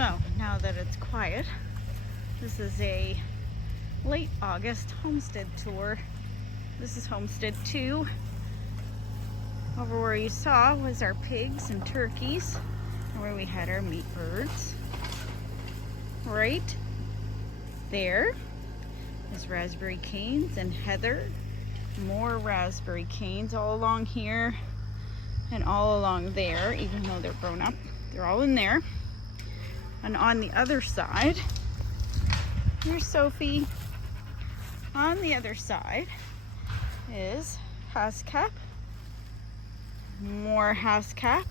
So now that it's quiet, this is a late August Homestead tour. This is Homestead 2. Over where you saw was our pigs and turkeys, and where we had our meat birds. Right there is raspberry canes and heather. More raspberry canes all along here and all along there, even though they're grown up. They're all in there. And on the other side, here's Sophie. On the other side is haskap. More haskap.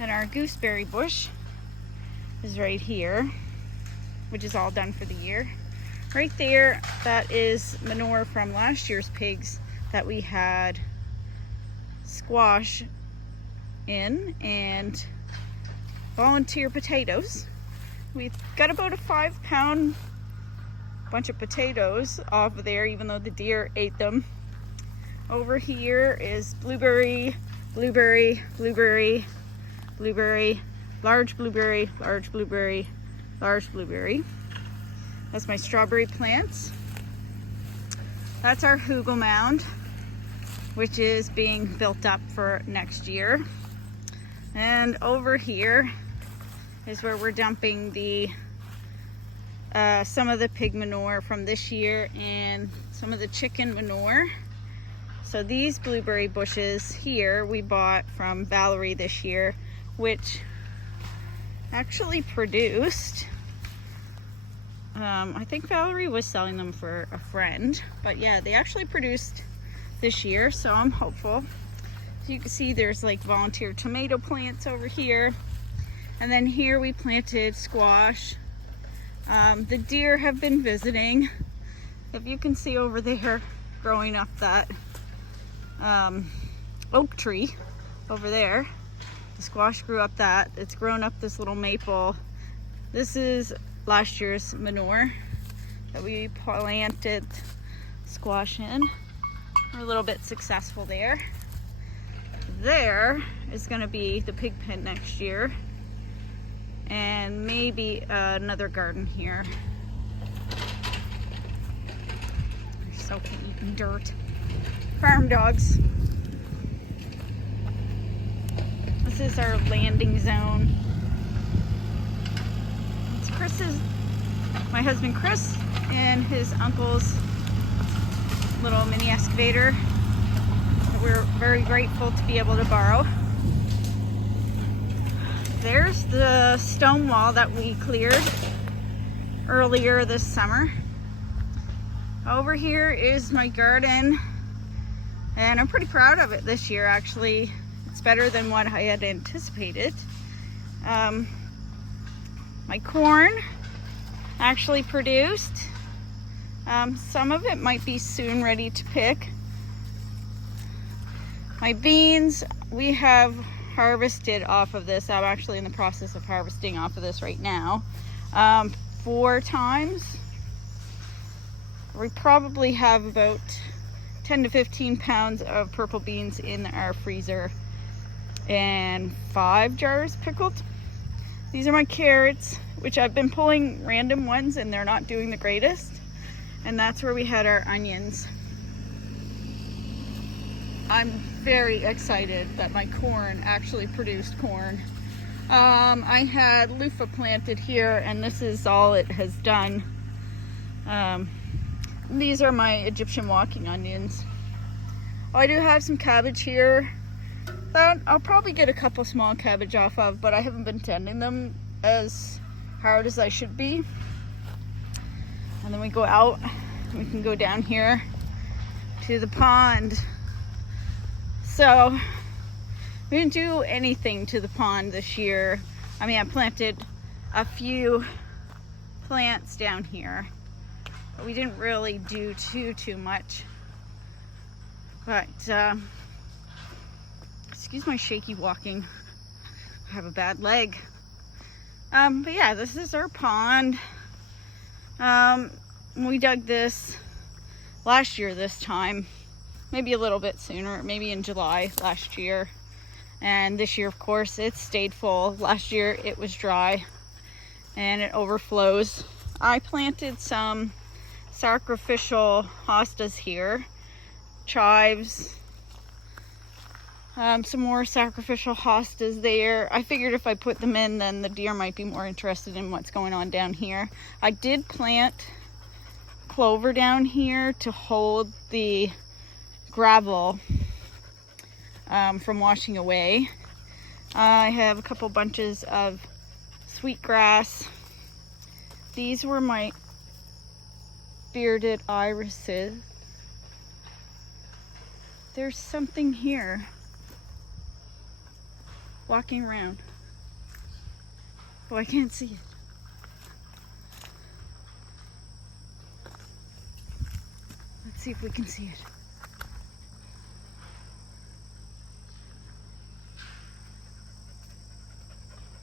And our gooseberry bush is right here, which is all done for the year. Right there, that is manure from last year's pigs that we had squash in and volunteer potatoes. We've got about a 5-pound bunch of potatoes off of there, even though the deer ate them. Over here is blueberry, blueberry, blueberry, blueberry, large blueberry, large blueberry, large blueberry. That's my strawberry plants. That's our hugel mound, which is being built up for next year. And over here is where we're dumping the some of the pig manure from this year and some of the chicken manure. So these blueberry bushes here we bought from Valerie this year, which actually produced, I think Valerie was selling them for a friend, but yeah, they actually produced this year, so I'm hopeful. So you can see there's like volunteer tomato plants over here, and then here we planted squash. The deer have been visiting. If you can see over there growing up that oak tree over there, the squash grew up that. It's grown up this little maple. This is last year's manure that we planted squash in. We're a little bit successful there. There is going to be the pig pen next year, and maybe another garden here. They're soaking, eating dirt. Farm dogs. This is our landing zone. It's my husband Chris and his uncle's little mini excavator that we're very grateful to be able to borrow. There's the stone wall that we cleared earlier this summer. Over here is my garden, and I'm pretty proud of it this year actually. It's better than what I had anticipated. My corn actually produced. Some of it might be soon ready to pick. My beans, we have harvested off of this. I'm actually in the process of harvesting off of this right now. 4 times. We probably have about 10 to 15 pounds of purple beans in our freezer and 5 jars pickled. These are my carrots, which I've been pulling random ones and they're not doing the greatest. And that's where we had our onions. I'm very excited that my corn actually produced corn. I had loofah planted here, and this is all it has done. These are my Egyptian walking onions. I do have some cabbage here that I'll probably get a couple small cabbage off of, but I haven't been tending them as hard as I should be. And then we go out, we can go down here to the pond. So we didn't do anything to the pond this year. I mean, I planted a few plants down here, but we didn't really do too much. But excuse my shaky walking. I have a bad leg. But yeah, this is our pond. We dug this last year this time, maybe a little bit sooner, maybe in July last year. And this year, of course, it stayed full. Last year it was dry and it overflows. I planted some sacrificial hostas here, chives, some more sacrificial hostas there. I figured if I put them in, then the deer might be more interested in what's going on down here. I did plant clover down here to hold the gravel from washing away. I have a couple bunches of sweetgrass. These were my bearded irises. There's something here walking around. Oh, I can't see it. Let's see if we can see it.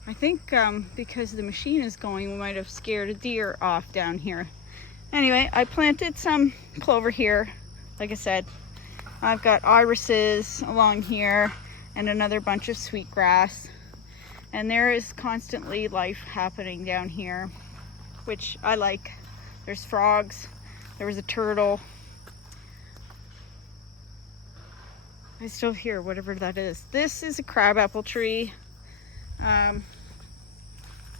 I think because the machine is going, we might have scared a deer off down here. Anyway, I planted some clover here. Like I said, I've got irises along here and another bunch of sweetgrass. And there is constantly life happening down here, which I like. There's frogs. There was a turtle. I still hear whatever that is. This is a crabapple tree.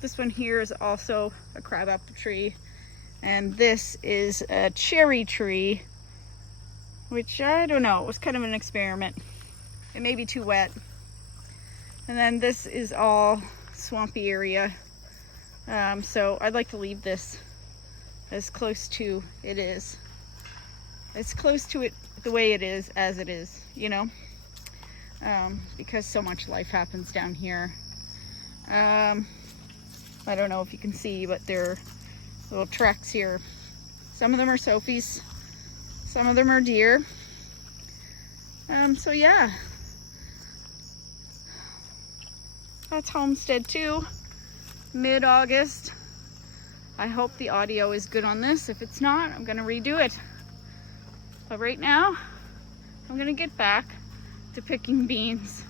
This one here is also a crabapple tree. And this is a cherry tree, which I don't know, it was kind of an experiment. It may be too wet. And then this is all swampy area. So I'd like to leave this as close to it is. As close to it the way it is as it is, you know? Because so much life happens down here. I don't know if you can see, but there are little tracks here. Some of them are Sophie's, some of them are deer. So yeah, that's Homestead 2, mid-August. I hope the audio is good on this. If it's not, I'm gonna redo it. But right now, I'm gonna get back to picking beans.